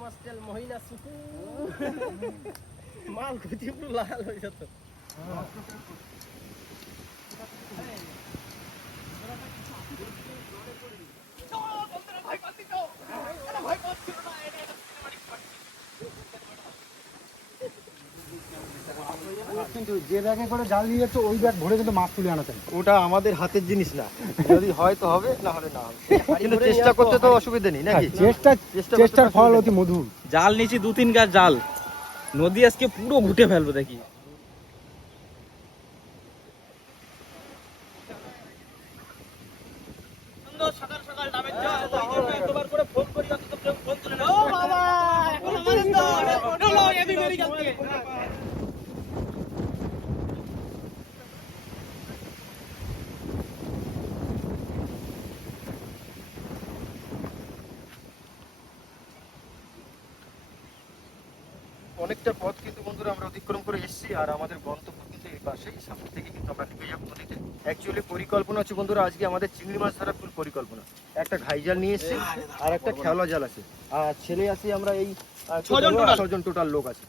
মাস তেল মহিনা সুকু। মাল খুঁজি পুরো লাল হয়ে যেত। কিন্তু যে ব্যাগে করে জাল নিয়ে যাচ্ছে ওই ব্যাগ ভরে কিন্তু মাছ তুলে আনা ওটা আমাদের হাতের জিনিস না। যদি হয় তো হবে না হলে না হবে। কিন্তু চেষ্টা করতে তো অসুবিধা নেই নাকি? চেষ্টা চেষ্টা চেষ্টার ফল অতি মধুর। জাল নিচে দু তিন গাছ জাল। নদী আজকে পুরো ঘুটে ফেলব দেখি সকাল সকাল ডাবের জল এতবার করে ফোন করি অন্তত কেউ ফোন তুলে না ও বাবা এখন আমাদের তো হলো এবি মেডিকেল থেকে অনেকটা পথ কিন্তু বন্ধুরা আমরা অতিক্রম করে এসেছি আর আমাদের গন্তব্য কিন্তু এই পাশেই সামনে থেকে কিন্তু আমরা নেমে যাব নদীতে অ্যাকচুয়ালি পরিকল্পনা আছে বন্ধুরা আজকে আমাদের চিংড়ি মাছ ধরার ফুল পরিকল্পনা। একটা ঘাইজাল নিয়ে এসেছি আর একটা খেওলা জাল আছে। আর ছেলে আছে আমরা এই। ছজন টোটাল লোক আছে।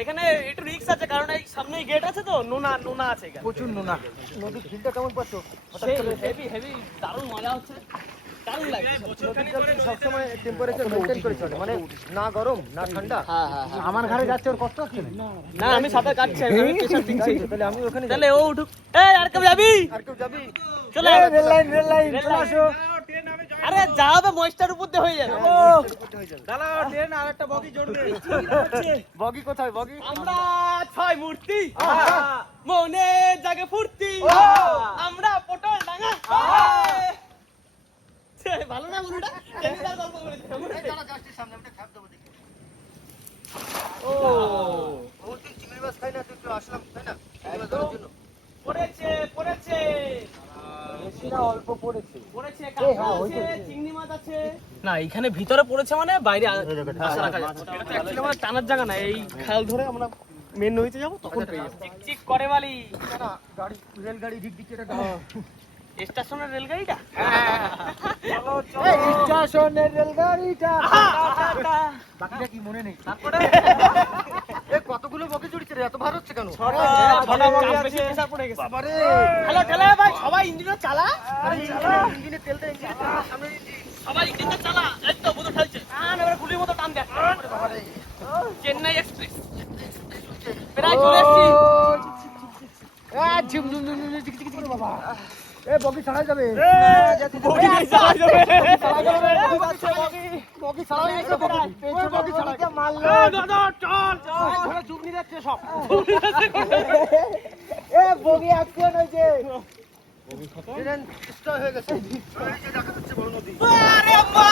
এখানে একটু রিক্স আছে কারণ এই সামনেই গেট আছে তো নোনা নোনা আছে প্রচুর নোনা। নদীর ফিলটা কেমন পাচ্ছ? হেভি হেভি দারুণ মজা হচ্ছে। দারুণ লাগছে নদীর জল কিন্তু সবসময় টেম্পারেচার মেনটেন করে চলে মানে না গরম না ঠান্ডা? আমার ঘরে যাচ্ছে ওর কষ্ট হচ্ছে না আমি সাঁতার কাটছি আমি প্রেশার দিচ্ছি তাহলে আমি ওখানে যাই। তাহলে ও উঠুক। এই আর কেউ যাবি? আর কেউ যাবি? চলে রেল লাইন রেল লাইন চলে আসো। আরে যা হবে ময়েস্টার উপর দিয়ে হয়ে যাবে। দাঁড়াও ট্রেন আর একটা বগি চড়বে বগি কোথায় বগি? আমরা ছয় মূর্তি। মনে জাগে ফুর্তি। আমরা পটল ডাঙা। ভালো না গুরুটা গল্প করেছে? সামনে একটা খাপ দেবো দেখি। ও। বহুত দিন চিংড়ি মাছ খাই না তো একটু আসলাম তাই না? পড়েছে পড়েছে। অল্প পড়েছে। পড়েছে হ্যাঁ, কাঁকড়া ওই আছে তো। চিংড়ি মাছ আছে। না এখানে ভিতরে পড়েছে মানে বাইরে আশা রাখা যাচ্ছে আমাদের টানার জায়গা না এই খাল ধরে আমরা মেন নদীতে যাব তখন পেয়ে করে বালি। গাড়ি রেলগাড়ি দিক দিকে এটা স্টেশনের রেলগাড়িটা? স্টেশনের রেলগাড়িটা। বাকিটা কি মনে নেই? তারপরে? এ কতগুলো বগি জড়িছে রে এত ভার হচ্ছে কেন? ছটা ছটা বগি বেশি প্রেসার পড়ে গেছে। বাবারে। হ্যালো ঠেলে ভাই সবাই ইঞ্জিনটা চালা। আরে ইঞ্জিনে। তেলটা ইঞ্জিনে সামনে সবাই ইঞ্জিনটা চালা এই তো বুঝো ঠেলছে আন এবারে গুলির মতো টান দে। চেন্নাই এক্সপ্রেস। প্রায় চলে এসেছি। ঝুম ঝুম ঝুম ঝুম চিক চিক চিক বাবা। এ বগি ছাড়াই যাবে। বগি নিয়ে চালা যাবে। বগি ছাড়াই যাবে। বগি বগি ছাড়াই মারলো? দাদা চল চল। চুগনি যাচ্ছে সব। এ বগি অ্যাক্সিডেন্ট হয়েছে ট্রেন ডিস্ট্রয় হয়ে গেছে। এই যে দেখা যাচ্ছে বড় নদী। আরে আম্মা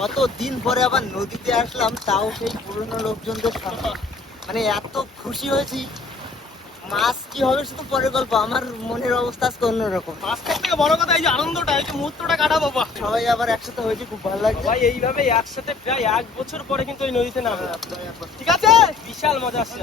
কত দিন পরে আবার নদীতে আসলাম তাও সেই পুরনো লোকজনদের সঙ্গে মানে এত খুশি হয়েছি। মাছ কি হবে শুধু পরের গল্প আমার মনের অবস্থা আজকে অন্যরকম। মাঝখান থেকে বড় কথা এই যে আনন্দটা এই যে মুহূর্তটা কাটাবো বাবা সবাই আবার একসাথে হয়েছে খুব ভালো লাগছে। ভাই এইভাবে একসাথে প্রায় এক বছর পরে কিন্তু ওই নদীতে নামবো ঠিক আছে? বিশাল মজা আসছে।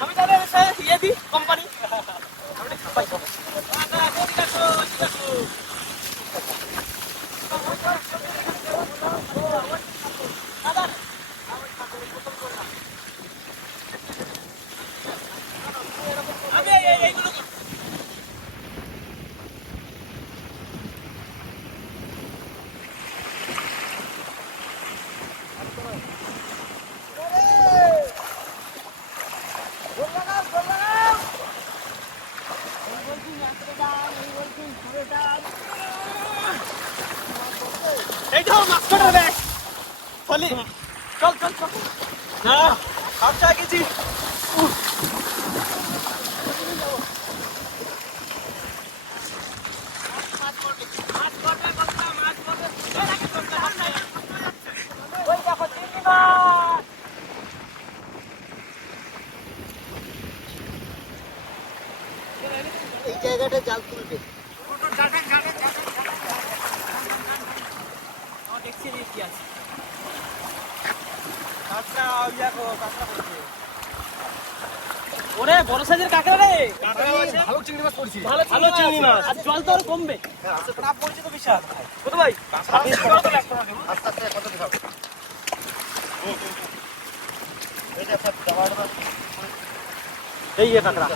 আমি তাহলে ইয়ে দিই কোম্পানি আমি এই- এই- এইগুলো করব। এই বলছি এই তো মাছ কাটার ব্যাগ ফলি চল চল চল না আচ্ছা গেছি এই জায়গাটা জাল তুলবে দেখছি কি আছে ওরে বড় সাইজের কাঁকড়া রে? ভালো চিংড়ি মাছ পড়ছি। ভালো ভালো চিংড়ি মাছ। আর জল তো আর কমবে। চাপ পড়ছে তো বিশাল। কত ভাই আস্তে আস্তে কত দাবার এই যে কাঁকড়া।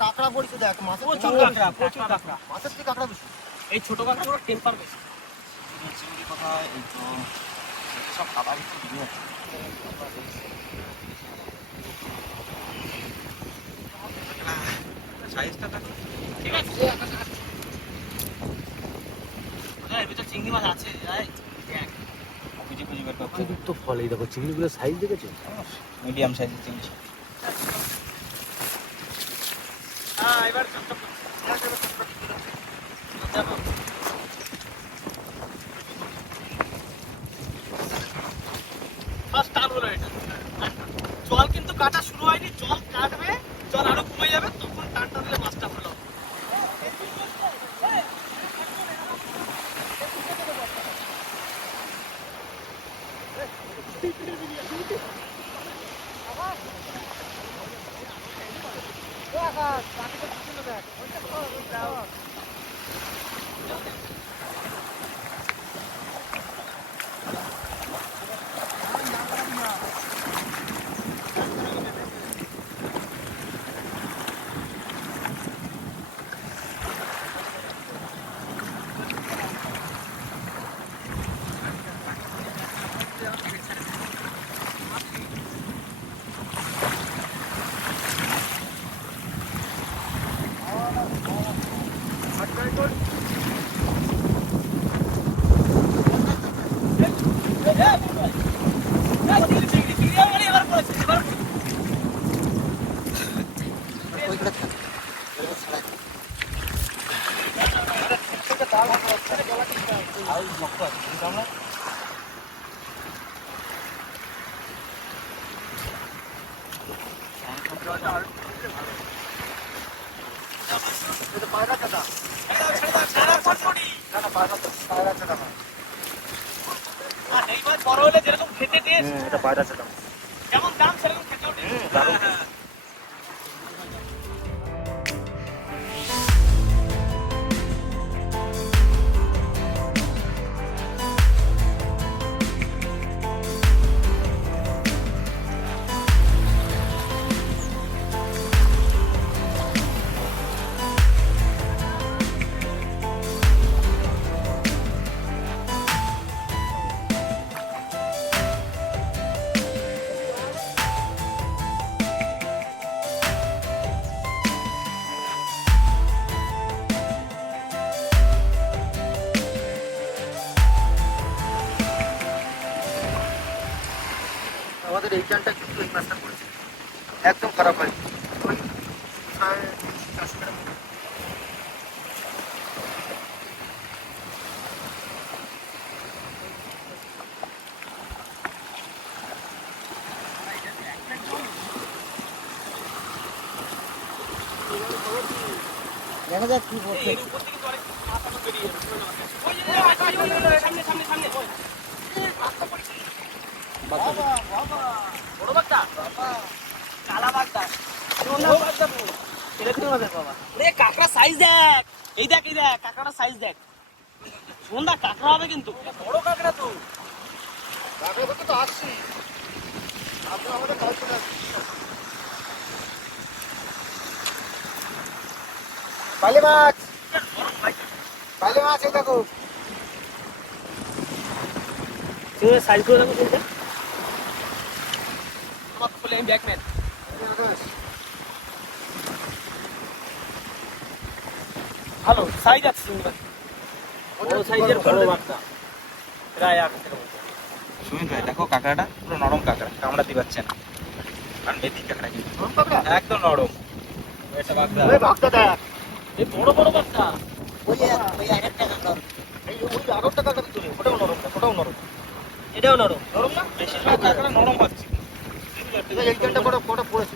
কাঁকড়া পড়ছে দেখ প্রচুর কাঁকড়া প্রচুর কাঁকড়া। এই ছোট কাঁকড়া টেম্পার বেশি। চিংড়ি কথা এই তো সব খাবার সাইজটা দেখো। ঠিক আছে। ওদের ভিতর চিংড়ি মাছ আছে। খুঁজে খুঁজে বের করতে তো ফল এই দেখো চিংড়িগুলো সাইজ দেখেছ? মিডিয়াম সাইজের চিংড়ি হ্যাঁ এবার যাব ফার্স্ট জল কিন্তু কাটা শুরু হয়নি জল আরও কমে যাবে তখন টানটা দিলে মাছটা ভালো হবে। ওইটা থাক এইবার বড় হলে যেরকম খেতে টেস্ট এটা বাইরে আছে দাম যেমন দাম সেরকম খেতে ওঠে সোনা বাঘটা পুরো। ওরে, কাঁকড়ার size দেখ। এই দেখ, এই দেখ, কাঁকড়াটার size দেখ। সন্ধ্যা কাঁকড়া হবে কিন্তু বড় কাঁকড়া তো কাঁকড়া তো আসছি আপনি আমাদের কাজ চলে আসছি বালি মাছ। বালি মাছ এই দেখো। তুমি সাইজ করে দেখো কোনটা তোমার বলে আমি ব্যাকম্যান ভালো সাইজ আছে বড় সাইজের বড় প্রায় ভাই দেখো কাঁকড়াটা পুরো নরম কাঁকড়া কামড়াতে পারছে না কারণ মেথি কাঁকড়া? কিন্তু একদম নরম। এটা বাগদা দেখ। এই বড় বড় বাচ্চা। ওই এক- ওই আরেকটা কাঁকড়া। এই ওই ওটাও নরম ওটাও নরম। এটাও নরম। নরম না? বেশিরভাগ কাঁকড়া নরম পাচ্ছি এই যে এইখানটা কটা কটা পড়েছে।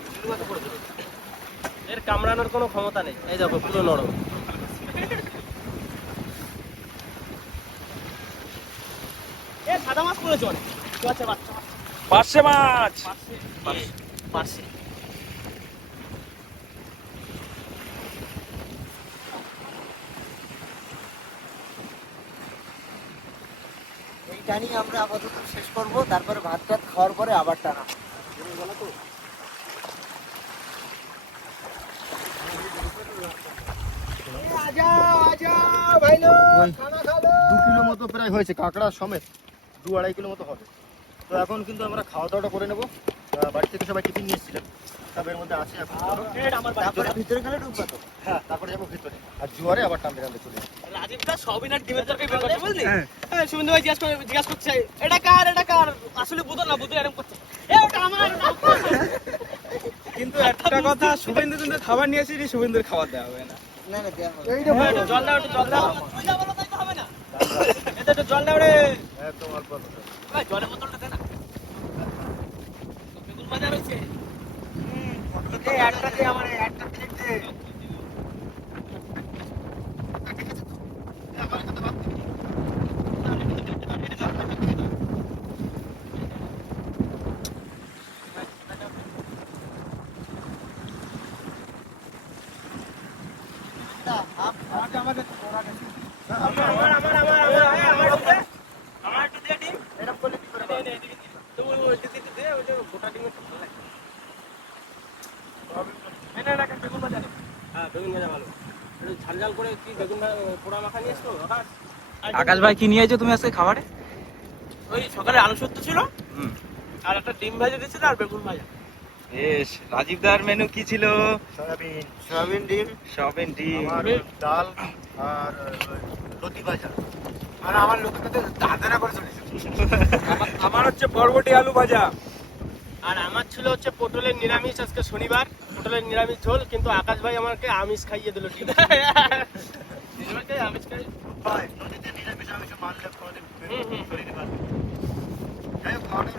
এর কামড়ানোর কোনো ক্ষমতা নেই। এই দেখো পুরো নরম। এ সাদা মাছ পড়েছে অনেক। আচ্ছা বাচ্চা। পার্শে মাছ! পার্শে নিয়ে আমরা আপাতত শেষ করব তারপরে ভাত টাত খাওয়ার পরে আবার টানা। দু কিলো মতো প্রায় হয়েছে কাঁকড়া সমেত দু আড়াই কিলো মতো হবে। তো এখন কিন্তু আমরা খাওয়া দাওয়াটা করে নেব। বাড়ি থেকে সবাই টিফিন নিয়ে এসেছিলেন তাদের মধ্যে আছে এখন। তারপরে ভিতরে গেলে ঢুকবা তো। হ্যাঁ। তারপরে যাব ভিতরে। আর জোয়ারে আবার টানতে টানতে চলে রাজীব দা সবই না বের হ্যাঁ। সুমিন্দু ভাই জিজ্ঞাসা জিজ্ঞাসা করছে এটা কার? এটা কার? আসলে বুঝো না বুঝো এরকম করছে। এ ওটা আমার কিন্তু একটা কথা শুভেন্দু কিন্তু খাবার নিয়ে আসিনি শুভেন্দুর খাবার দেওয়া হবে না। না না দেওয়া হবে এইটা জল দাও জল দাও। তাই তো হবে না এটা একটু জল দাও রে। একদম অল্প অল্প ভাই জলের বোতলটা এই একটা একটা আমার আমার আমার একটু দে আমার একটু দে ডিম এরকম করলে কি করে দে দে এদিকে দে। তো ওই ওই দিতে দে ওই যে গোটা ডিমের ভালো লাগে এই না না বেগুন ভাজা হ্যাঁ বেগুন ভাজা ভালো ঝাল ঝাল করে কি বেগুন পোড়া মাখা নিয়ে এসছো আকাশ আকাশ ভাই কি নিয়ে আছো তুমি আজকে খাবারে? ওই সকালে আলু সত্য ছিল। হুম। আর একটা ডিম ভাজা দিয়েছিল আর বেগুন ভাজা। বেশ রাজীব দার মেনু কি ছিল? সয়াবিন। সয়াবিন ডিম। সবেন ডিম। ডাল আর লতি ভাজা। আর আমার লোকের কাছে দাদারা করে চলেছে। আমার হচ্ছে বরবটি আলু ভাজা। আর আমার ছিল হচ্ছে পটলের নিরামিষ আজকে শনিবার পটলের নিরামিষ ঝোল কিন্তু আকাশ ভাই আমাকে আমিষ খাইয়ে দিল ঠিক আমিষ খাই। নিরামিষ আমিষ মানলে কোনোদিন। শরীরে যাই হোক খাওয়াটা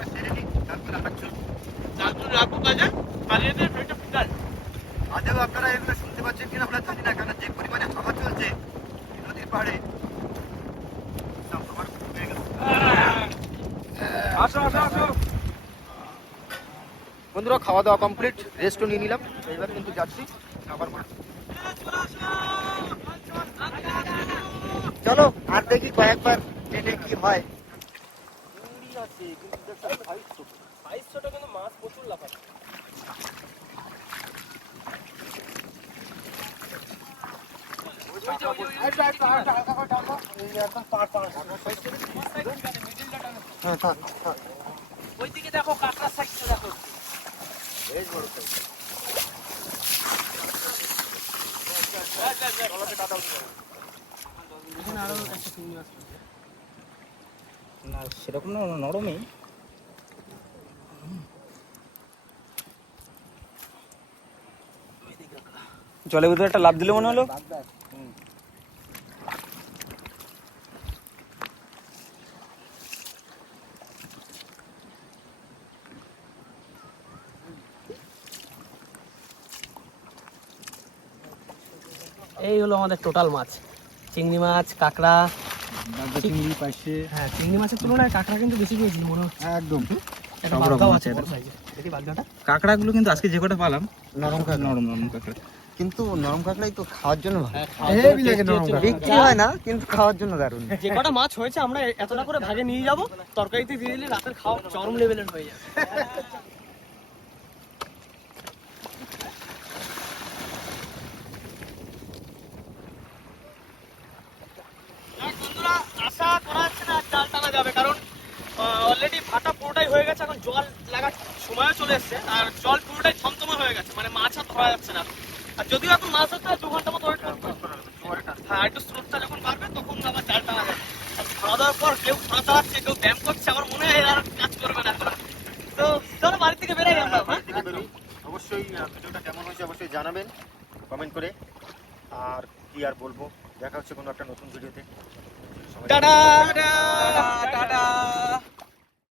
চাঁদপুর রাখব কাজে কালিয়ে দিয়ে পেটে ফিটাল আদেও আপনারা এগুলো শুনতে পাচ্ছেন কিনা আমরা জানি না কারণ যে পরিমাণে হাওয়া চলছে নদীর পাড়ে। আসো আসো আসো। বন্ধুরা খাওয়া দাওয়া কমপ্লিট রেস্টও নিয়ে নিলাম। এইবার কিন্তু যাচ্ছি আবার চলো আর দেখি কয়েকবার ট্রেনে কি হয়। ওইদিকে সাইজটা দেখো না সেরকম না নরমই জলে ভিতরে একটা লাভ দিলে মনে হলো এই হলো আমাদের টোটাল মাছ। চিংড়ি মাছ কাঁকড়া চিংড়ি পাইছে হ্যাঁ চিংড়ি মাছের তুলনায় কাঁকড়া কিন্তু বেশি পেয়েছিল মনে হচ্ছে। একদম। সব রকম আছে। দেখি বাগদাটা কাঁকড়াগুলো কিন্তু আজকে যে কটা পালাম নরম কাঁকড়া। নরম নরম কাঁকড়া। কিন্তু নরম কাঁকড়াই তো খাওয়ার জন্য নরম বিক্রি হয় না কিন্তু খাওয়ার জন্য দারুণ। যে কটা মাছ হয়েছে আমরা এতটা করে ভাগে নিয়ে যাব তরকারিতে দিয়ে দিলে রাতের খাওয়া চরম লেভেলের হয়ে যাবে বন্ধুরা আশা করা যাচ্ছে না জাল টানা যাবে। কারণ অলরেডি ভাটা পুরোটাই হয়ে গেছে এখন জল লাগার সময়ও চলে এসছে আর জল পুরোটাই থমথমা হয়ে গেছে মানে মাছ আর ধরা যাচ্ছে না। আর যদিও এখন মাছ ধরতে হয় দু ঘণ্টা মতো হ্যাঁ একটু স্রোতটা যখন বাড়বে তখন আবার জাল টানা যাবে। খাওয়া দাওয়ার পর কেউ ঘোড়া চালাচ্ছে কেউ ব্যায়াম করছে আমার মনে হয় আর কাজ করবে না। তো চলো বাড়ি থেকে বেরোই আমরা হ্যাঁ? বেরোই। অবশ্যই ভিডিওটা কেমন হয়েছে অবশ্যই জানাবেন কমেন্ট করে। আর কি আর বলব? দেখা হচ্ছে কোনো একটা নতুন ভিডিওতে।